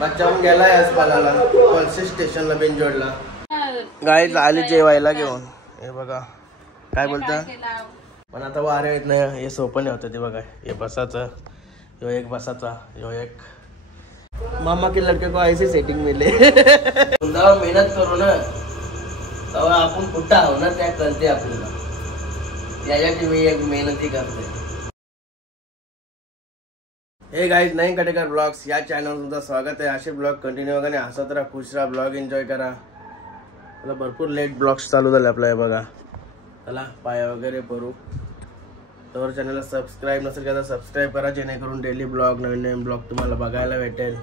बच्चा पण गेलाय अस्पताला पल्सी स्टेशनला बेंजोडला. गाईज आली जेवायला घेऊन. हे बघा काय बोलता. पण आता वारे येत नाही. हे सोपं नाही होतं ते बघा. हे बसाचं यो एक बसाचा यो एक. मामा के लड़के को ऐसी सेटिंग मिले. मेहनत करू ना तेव्हा आपण कुठं आहो ना त्या करते आपल्याला. याच्यासाठी मी एक मेहनती करते. हे गाईज नईन कटेकर ब्लॉग्स या चॅनलवर तुमचं स्वागत आहे. असे ब्लॉग कंटिन्यू वगैरे हसत राहा, खुश राहा, ब्लॉग एन्जॉय करा. मला भरपूर लेट ब्लॉग्स चालू झाले आपल्या. हे बघा चला पाया वगैरे भरू. तर चॅनलला सबस्क्राईब नसेल का सबस्क्राईब करा, जेणेकरून डेली ब्लॉग नवीन नवीन ब्लॉग तुम्हाला बघायला भेटेल.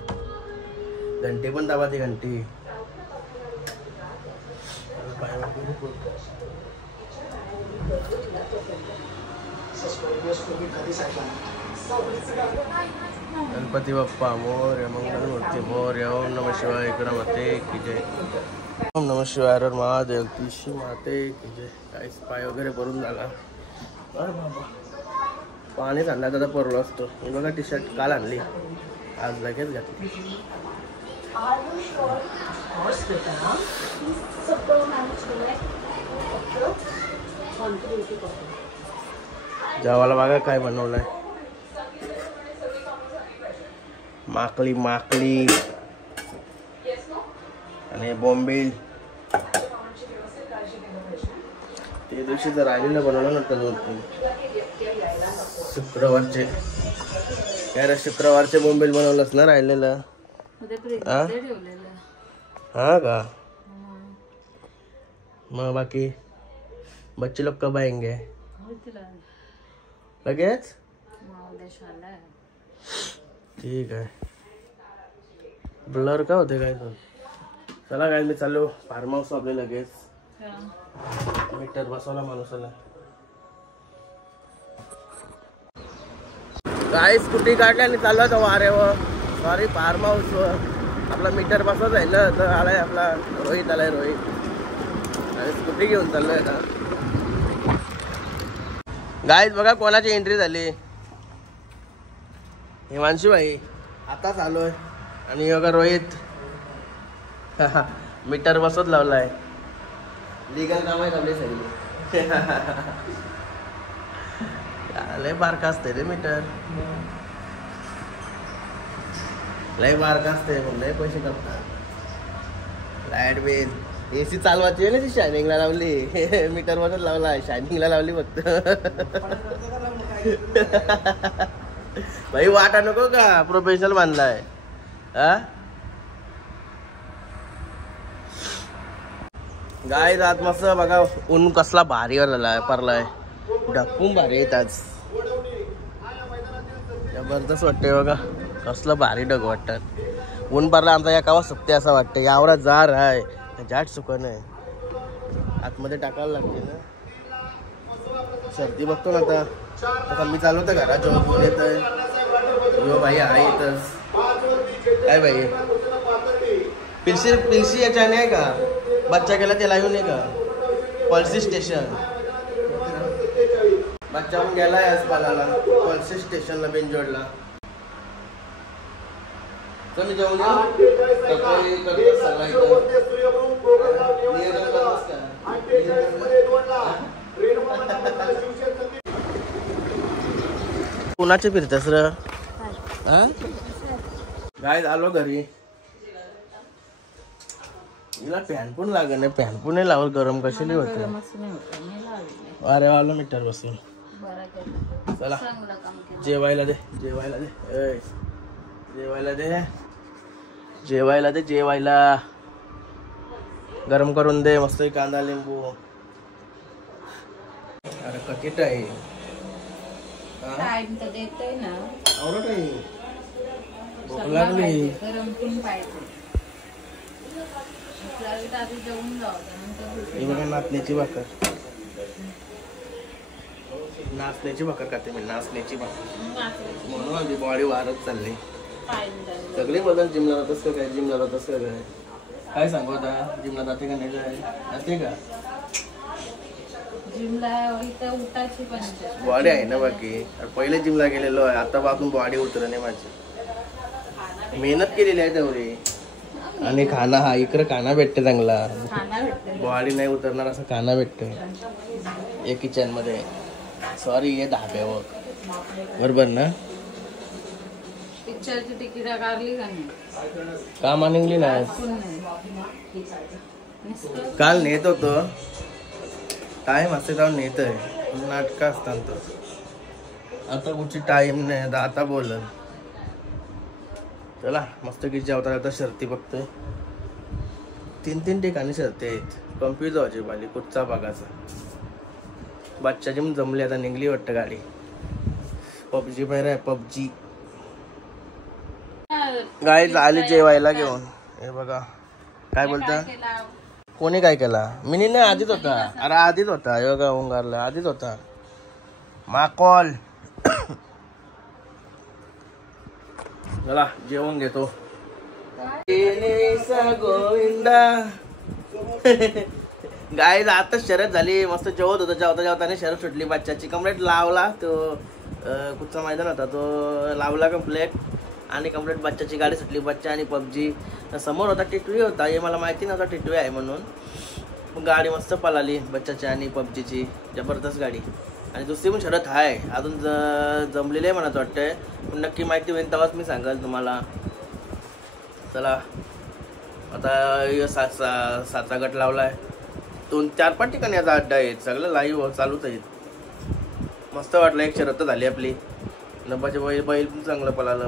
घंटी पण दाबा ती घंटी. गणपती बाप्पा मोरया, मंगल मूर्ती मोरया. ओम नमः शिवाय. इकडं माते की जय. ओम नमः शिवाय. हर महादेव. तिशी माते की जय. काहीच पाय वगैरे भरून झाला. अरे बाबा पाणी सांडला तर परवलं असतो. मी बघा टी शर्ट काल आणली, आज लगेच घातली. जेवायला बघा काय बनवलंय. माकली माकली आणि बोंबील. ते दिवशी जर राहिलेलं बनवलं नव्हतं शुक्रवारचे. यार शुक्रवारचे बोंबील बनवलंच ना राहिलेलं. हा का मग बाकी बच्चे लोग कब आएंगे. लगेच ठीक आहे. ब्लर का होते काय. चला काय मी चाललो फार्म हाऊस आपले. लगेच मीटर बसवला माणूसाला. काय स्कूटी काढल्या आणि चाललो होतो वाऱ्यावर. सॉरी फार्म हाऊस वर. आपला मीटर बसवत आहे ना तर आलाय आपला रोहित. आलाय रोहित आणि स्कूटी घेऊन चाललोय ना. गाईज बघा कोणाची एंट्री झाली. हिमांशू भाई आताच आलोय. आणि बघा रोहित मीटर बसवत लावलाय. लिगल काम आहे आपली सगळी. लय बारका असते रे मीटर. लय बारका असते पण लय पैसे कमतात. लाईट बिल एसी चालवायची आहे ना ती. शायनिंगला लावली. मीटर वरच लावलाय. शायनिंगला लावली फक्त. भाई वाटा नको का प्रोफेशनल बांधलाय. गाय जात मस्त बघा. ऊन कसला भारी झालाय परलाय. ढपून भारी येत आज. जबरदस्त वाटते बघा. कसलं भारी ढग वाटतात. ऊन पडला आमचा या कावा सुकते असं वाटतं. यावरा जार आहे जाट सुकन आहे. आतमध्ये टाकायला लागते ना. सर्दी बघतो ना आता. आता मी चालू होतं घरात जॉब घेऊन येत आहे. यो भाई आहे इथंच. काय भाई पिलशी याच्याने आहे का बच्चा गेला त्याला येऊन आहे का पल्सी स्टेशन. बच्चा पण गेलाय अस्पताला पल्सी स्टेशनला बेंजोडला. तर मी जेवण कुणाचे फिरतस र. गाय आलो घरी. हिला फॅन पण लागत नाही. फॅन पण नाही लावल. गरम कशाली होते. अरे आलो मीटर बसून. चला जेवायला दे. जेवायला दे. जेवायला दे. जेवायला दे. जेवायला गरम करून दे मस्त. कांदा लिंबू. अरे ककिट आहे. टाइम तर देतोय ना. आवडत आहे. भूक लागली. हे बघा नाचण्याची भाकर. नाचण्याची भाकर खाते मी. नाचण्याची भाकर म्हणून माझी बॉडी वाढत चालली. सगळे बदल जिमला जातस का काय. जिमला जातस का काय. काय सांगू आता. जिमला जाते का नाही काय. जाते का. बॉडी आहे ना बाकी. पहिले जिमला गेलेलो आहे. आता बाजून बॉडी उतरणे माझी. मेहनत केलेली आहे तेवढी. आणि खाना हा इकडे खाना भेटते चांगला, बॉडी नाही उतरणार असं खाना भेटते एक किचन मध्ये. सॉरी हे धाब्यावर बरोबर ना. पिक्चरची तिकीट काढली का नाही? का मानिंगली नाही. काल नेत होतो टाइम असते जाऊन नेतोय नाटक असतात. आता कुठची टाइम नाही आता बोल. चला मस्त की जेवता जेवता शर्ती बघतोय. 3 ठिकाणी शर्ती आहेत. कम्प्युटर व्हायची पाली कुठचा बघायचा. बच्चाची पण जमली आता निघली वाटतं गाडी. पबजी पण आहे पबजी. गाईज आली जेवायला घेऊन. हे बघा काय बोलता. कोणी काय केला. मिनी नाही आधीच होता. अरे आधीच होता. हे बघा ओंगारला आधीच होता. माकॉल चला जेवण घेतो. गोविंदा गाईज आता शर्यत झाली. मस्त जेवत होतं. जेवताना शर्यत सुटली. बच्चाची कम्प्लेट लावला. तो कुठचा मैदान होता तो लावला कम्प्लेट. आणि कम्प्लेट बच्चाची गाडी सुटली. बच्चा आणि पबजी समोर होता. टिटवी होता हे मला माहिती नव्हता टिटवी आहे म्हणून. गाडी मस्त पळाली बच्चाची आणि पबजीची. जबरदस्त गाडी. आणि दुसरी पण शर्यत आहे अजून जमलेली आहे मला वाटतंय. पण नक्की माहिती होईल तेव्हाच मी सांगाल तुम्हाला. चला आता सातचा गट लावलाय. 2-4-5 ठिकाणी आता अड्डा आहेत. सगळं लाईव्ह चालूच आहेत. मस्त वाटलं. एक शर्यत झाली आपली. नंबाचे बैल पण चांगलं पळालं.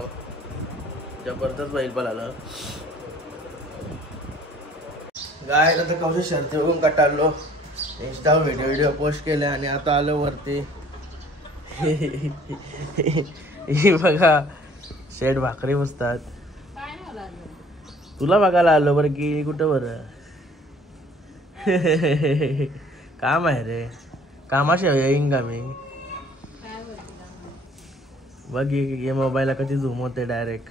जबरदस्त बैल पळालं. गाय आता कौशल शर्ती बघून कटाळलो. इंस्टावर व्हिडिओ पोस्ट केले आणि आता आलो वरती. बघा शेड भाकरी बसतात. तुला बघायला आलो बरं की कुठं बरं. काम आहे रे. कामाशिवाय येईन का मी. बघ ये मोबाईलला कधी झूम होते डायरेक्ट.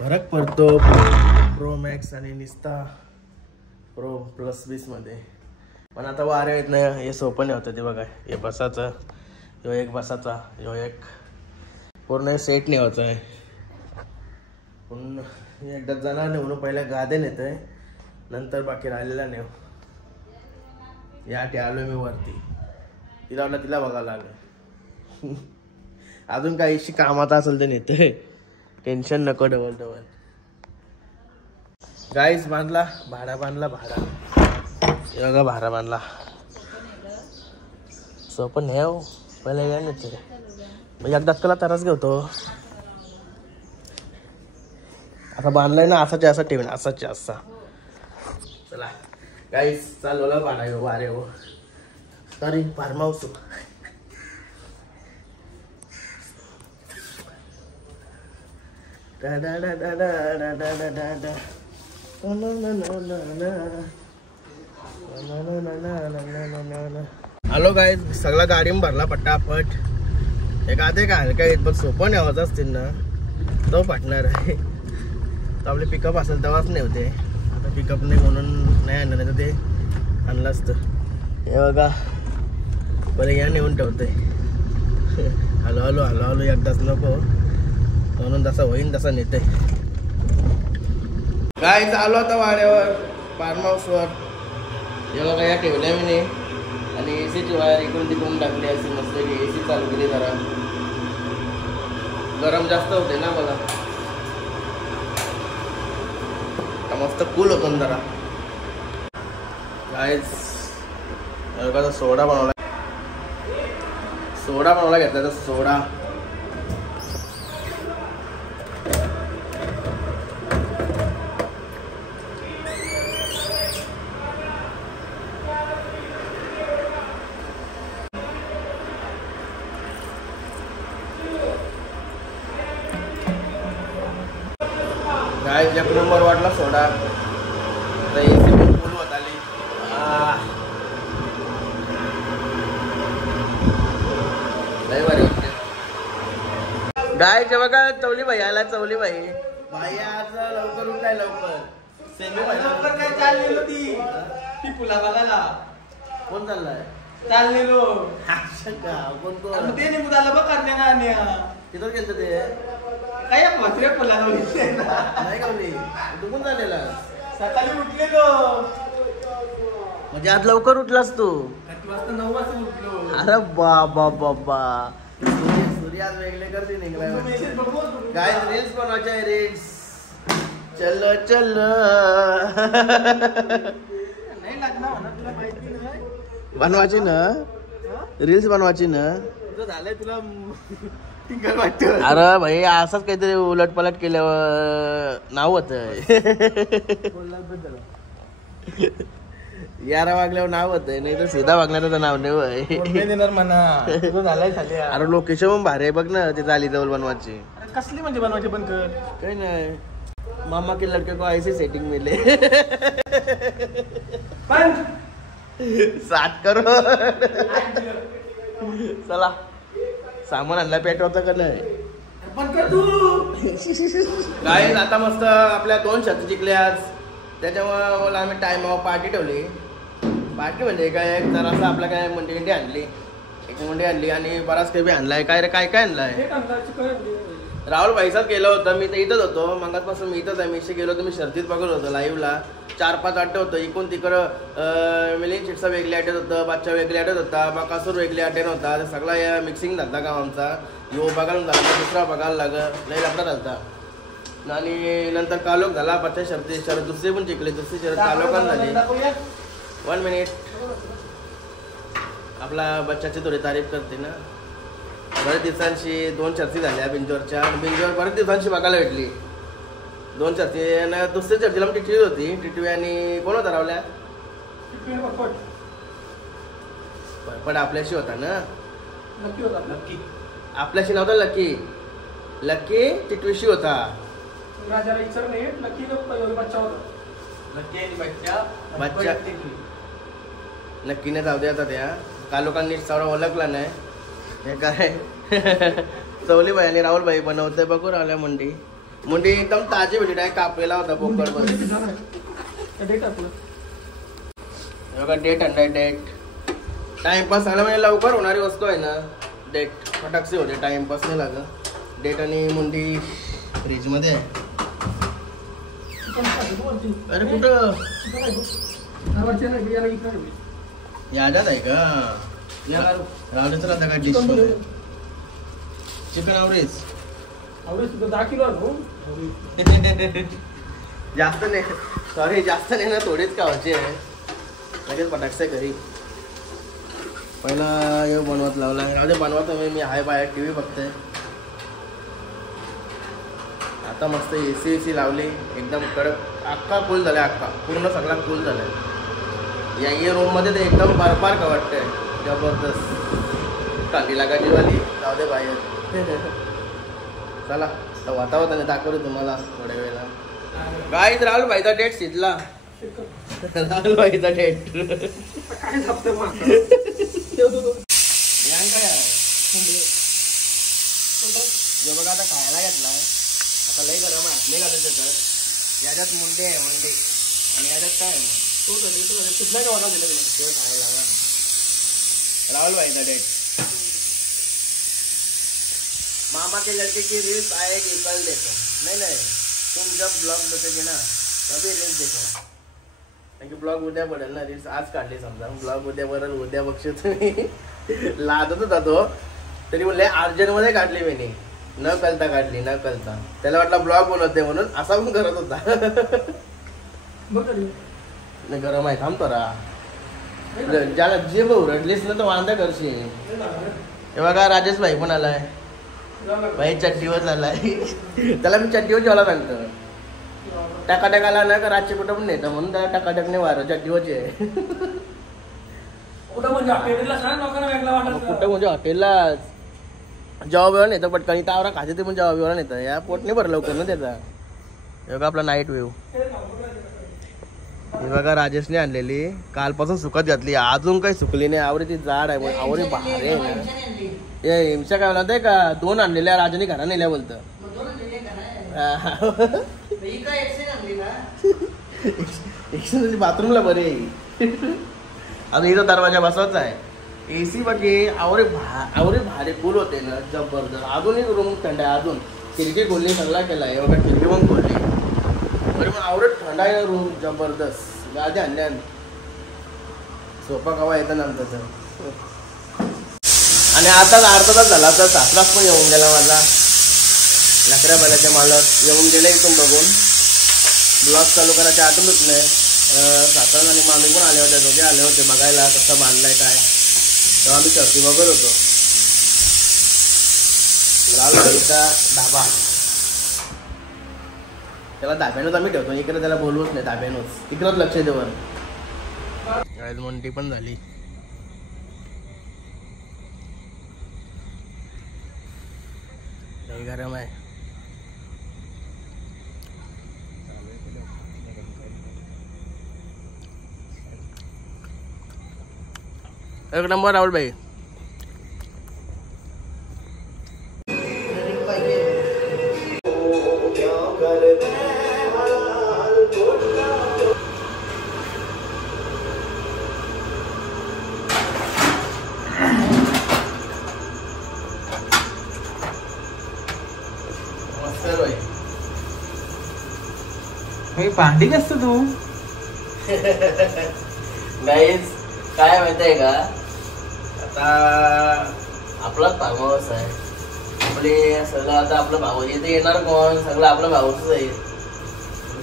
फरक पडतो प्रो मॅक्स आणि निस्ता प्रो प्लस 20 मध्ये. पण आता वारे येत नाही. हे सोपं नाही होतं ते बघा. हे बसाचं ह्यो एक बसाचा ह्यो एक पूर्ण सेट नाही होत आहे. पण एकदा जाणार नाही म्हणून पहिल्या गाद्या नेतोय नंतर बाकी राहिलेला नेव. यासाठी आलोय मी वरती. तिला बघायला लागलं. अजून काही कामात असेल तर नेतोय. टेन्शन नको डबल. गाईज बांधला भाडा हे बघा भाडा बांधला. सोपं नाही हो. पहिला या नेते मग एकदाच कला तरच घेतो. आता बांधलाय ना असाच्या असा ठेवीन असाच्या असा. चला गाईज चालवला भाडा येऊ वारे हो. Sorry farm house. Hello guys सगळा गाडी भरला पटापट. एक आधे का हलका येत पण सोपं नाही होत असतील ना तो फाटणार आहे. तर आपले पिकअप असेल तेव्हाच नाही होते. आता पिकअप नाही म्हणून नाही आणलं नाही तर ते आणलं असतं. हे बघा पहिले या नेऊन ठेवतोय. हलो एकदाच नको म्हणून जसा होईन तसा नेते. काय चालू आता वाड्यावर फार्म हाऊसवर. हे बघा या ठेवल्या मी आणि एसीची वायर इकडून तिकडून टाकली अशी मस्त. एसी चालू केली जरा. गरम जास्त होते ना बघा. मस्त कूल होतो जरा. गाईज सोडा बनवला घेतला. सोडा गाईज एक नंबर वाटला सोडा. आता एसी पण फुल होत आली. लय भारी वाटते. गाईज बघा चवली भाई आला. चवली भाई आज लवकर उठाय लवकर. सेमी लवकर काय चाललेलो ती पुला बघायला. कोण चाललाय. चाललेलो कोण ते निघून आलं बघ करण्या तिथं गेलं ते सकाळी म्हात्रे पडला नाही गावली दुखून झालेला सकाळी उठलेलो म्हणजे आज लवकर उठलास तू 9 वाजता उठलो. अरे बाबा बाबा सूर्य आज वेगळे करते मेसेज बघू काय रील्स बनवायचे आहे रील्स चल चल नाही लागणार म्हणा तुला माहिती नाही बनवायची ना रील्स बनवायची ना तुझं झालंय तुला टिंगल वाटतं. अरे भाई असंच काहीतरी उलटपलट केल्यावर नाव होत बोलला 11 वागल्यावर नाव होत नाही तर सीधा वागण्याचं नाव नाही होय. देणार म्हणा तुझं झालंय झाले. अरे लोकेशन पण भारी आहे बघ ना ते झाली जवळ बनवायची कसली म्हणजे बनवायची पण कर काही नाही मामा के लड़के को ऐसी सेटिंग मिले पण 7 करोड चला सामान आणला पेटवता का नाही पण कर तू काय आता मस्त आपल्या 2 शर्ट जिंकले आज त्याच्यामुळे मला आम्ही टाइम पार्टी ठेवली पार्टी म्हणजे काय जरासं आपल्या काय मंडी आणली एक मंडी आणली आणि बराच काही बी आणलाय काय रे काय काय आणलाय राहुल भाईसाच केलं होतं मी तर इथंच होतो मगाचपासून मी इथंच आहे मी गेलो होतो मी शर्तीत बघत होतो लाईव्हला 4-5 अड्डे होतं इकडून तिकडं मिलिंद चिटसा वेगळी अटेन होतं बादशा वेगळी अटेन होता बकासूर वेगळी अटेन होता ते सगळा या मिक्सिंग झाला काम आमचा यो बघायला झाला दुसरा बघायला लागलं लई लपडा झालता आणि नंतर कालोख झाला बच्चा शर्त दुसरी पण जिंकली दुसरी शर्त कालोखान झाली 1 मिनिट आपला बच्चाची थोडी तारीफ करते ना बऱ्याच दिवसांची 2 शर्ती झाल्या बिंजोरच्या बिंजोर बऱ्याच दिवसांची बघायला भेटली 2 शर्ती आणि दुसऱ्या शर्तीला पण टिटवी होती टिटवी आणि कोण होता रावल्या पण आपल्याशी होता ना आपल्याशी नव्हता लकी लकी टिटवीशी होता बच्चा नक्कीने जाऊ दे आता त्या काल लोकांनी सगळं ओळखला नाही हे काय चवली बाई आणि राहुल भाई बनवते बघू राहिल्या मंडी मंडी एकदम ताजी भेटी काय कापलेला होता पोकळ बघा डेट आणलाय डेट टाइमपास झाला म्हणजे लवकर होणारी वस्तू आहे ना डेट फटाकशी होते टाइमपास नाही लागत डेट आणि मुंडी फ्रीज मध्ये आहे अरे कुठं याद्यात आहे का रावल्याचं आता काय डिश चिकन आवरेज 10 किलो जास्त नाही सॉरी जास्त नाही ना थोडेच खावायचे आहे लगेच पटाकसे घरी पहिला हे बनवत लावला राहू बनवतो मी आहे बाहेर टी व्ही बघते आता मस्त AC लावली एकदम कडक अख्खा फुल झाला अख्खा पूर्ण सगळा फुल झालाय या रूम मध्ये ते एकदम बरबार का वाटतंय जबरदस्त कांदी लागायची वाली जाऊ दे बाहेर चला तर वातावरण दाखवतो तुम्हाला थोड्या वेळेला काय राहुल भाईचा डेट शिजला राहुल भाईचा डेट काय झापतं मग बघा आता खायला घेतलाय आता लई गरम आहे नाही घालत त्याच्यात याच्यात मुंडे आहे मुंडे आणि याच्यात काय आहे मग कुठल्या गावाला दिलं ते खायला ना राहुल भाईचा डेट मामा के लड़के की रील्स आएगी कल देखो नहीं तुम जब ब्लॉग बचेगे ना तभी रील्स देखो कारण की ब्लॉग उद्या पडेल ना रील्स आज काढली समजा ब्लॉग उद्या पडेल उद्या बघशो तुम्ही लादत होता तो तरी म्हणले अर्जंटमध्ये काढली मी न कळता काढली न कळता त्याला वाटलं ब्लॉग बनवते म्हणून असा पण करत होता नाही गरम आहे थांब तरा ज्याला जे भाऊ रडलीस ना तर वांदा करशील हे बघा राजेश भाई पण आलाय भाई चट्टीवर आलाय त्याला मी चट्टीवर जेवायला सांगतो टकाटकाला ना का रातचे कुठं पण नेतं म्हणून त्याला टकाटकने वारं चट्टीवरची आहे कुठं म्हणजे हॉटेलला जेव्हा वेळ नेतं पटकन इथं आवरा खाते ते पण जेव्हा वेळा नेतं या पोट नाही भरलं लवकर ना त्याचा हे बघा आपला नाईट व्ह्यू हे बघा राजेशने आणलेली कालपासून सुकत घातली अजून काही सुकली नाही आवडी ती जाड आहे आवडी भारी आहे ना हे हिमशा काय म्हणत आहे का 2 आणलेल्या राजाने घरा नेल्या बोलतं बाथरूमला बरे आता इथं दरवाजा बसवायचा आहे AC बाकी आवरे भारी कूल होते ना जबरदस्त अजून एक रूम थंड आहे अजून खिडकी खोलली सगळा केला आहे बघा. खिडकी पण खोलली तरी पण आवडत थंड आहे ना रूम जबरदस्त. गादी आणल्यान सोफा कवा येतं नंतर. आणि आता अर्धा तास झाला तर सासराच पण येऊन गेला माझा. नकऱ्या बैलाचे मालक येऊन गेले इथून बघून. ब्लॉग चालू करायच्या आतूनच नाही. सासरा आणि मामी पण आले होते. दोघे आले होते बघायला कसं बांधलाय काय. तेव्हा आम्ही चर्ची वगैरे होतो. लाल बाईचा ढाबा त्याला धाब्यानंच आम्ही ठेवतो. इकडे त्याला बोलवूच नाही. धाब्यानंच तिकडंच लक्ष देऊन. गाईज मंडी पण झाली. लई गरम आहे. एक नंबर राहुल भाई. भांडी कसं तू गाईज काय माहितीये का आता आपलाच फार्म हाऊस आहे. आपले सगळं आता आपलं भाऊ इथे येणार कोण सगळं आपलं भाऊच आहे.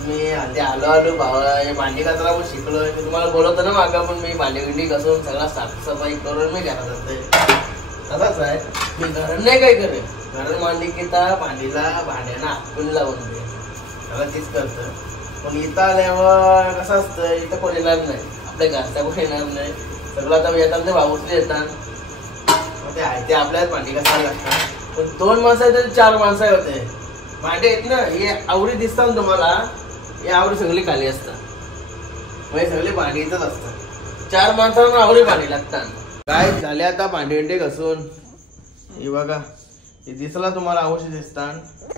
मी आधी आलो भावा भांडी कचरा पण शिकलोय. मी तुम्हाला बोलवतो ना मागा पण मी भांडी गिंडी घासून सगळा साफसफाई करून मी घरात असते. तसाच आहे मी घरण नाही काय करेन. घरण मांडली की त्या भांडीला भांड्यांना हातून लावून दे मला तीच करतं. पण इथं आल्यावर कसं असतं इथं कोण येणार नाही. आपल्या घरच्या कोण येणार नाही. सगळं आता येतात ते भाऊसले येतात. ते आहे ते आपल्याच भांडी कसायला लागतात. पण 2 माणसं आहे तरी 4 माणसं होते. भांडे आहेत ना हे आवडी दिसतात तुम्हाला. हे आवडी सगळी खाली असतात. म्हणजे सगळी भांडी इथंच असतात. 4 माणसांना आवडी भांडी लागतात. काय झाले आता भांडी घासून. हे बघा हे दिसला तुम्हाला आवश्यक दिसतात.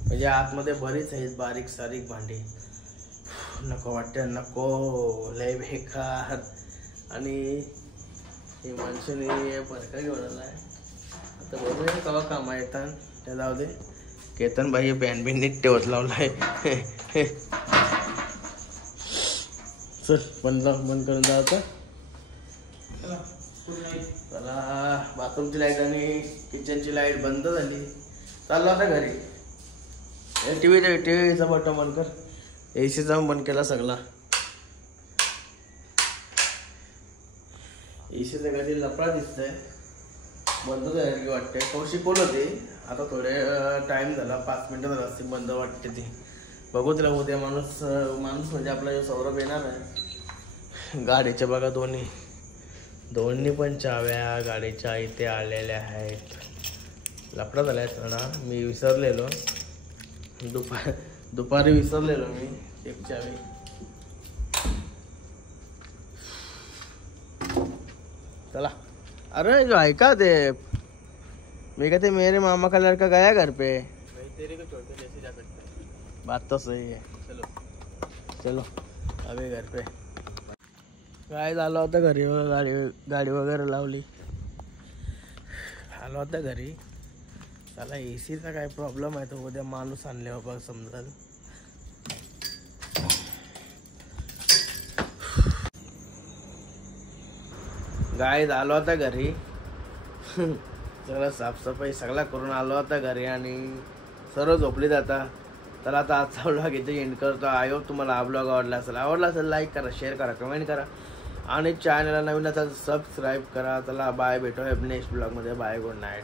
म्हणजे आतमध्ये बरीच आहेत बारीक सारीक भांडी. नको वाटते नको लय बेकार. आणि हे माणसाने बरका घेऊन आलाय. आता बघूया केव्हा कामा येतात त्या जाऊ दे. केतन भाई बॅन बिन नीट ठेवत लावलाय. चल बंद करून जायचं. चला बाथरूमची लाईट आणि किचनची लाईट बंद झाली. चाललो आता घरी. टीव्हीचा बटन बंद कर. AC जाऊन बंद केला सगळा. AC कधी लफडा दिसतंय. बंद झाली वाटते. तो शिकवलं ते आता थोडे टाइम झाला 5 मिनिटं झाला असते बंद वाटते ती. बघू तिला उद्या माणूस म्हणजे आपला जो सौरभ येणार आहे. गाडीच्या बघा दोन्ही पण चाव्या गाडीच्या इथे आलेल्या आहेत. लफडा झाला आहे ना. मी विसरलेलो दुपारी विसरलेलो मी एक चावी. चला अरे जो ऐका ते मैं कहते मेरे मामा का लड़का गया घर पे. तेरे को छोड़ के कैसे जा सकते हैं. बात तो सही है. चलो अभी घर पे. काय झालं होतं घरी. गाडी वगैरे लावली. आलो होता घरी. त्याला ACचा काय प्रॉब्लेम आहे तो उद्या माणूस आणल्यावर बघ समजेल. गाय आलो होता घरी. सगळं साफसफाई सगळा करून आलो होता घरी आणि सर्व झोपली जाता. तर आता आजचा व्लॉग इथे एंड करतो. आय होप तुम्हाला हा व्लॉग आवडला असेल लाईक करा, शेअर करा, कमेंट करा आणि चॅनलला नवीन असेल सबस्क्राईब करा. चला बाय. भेटूया नेक्स्ट ब्लॉगमध्ये. बाय. Good night.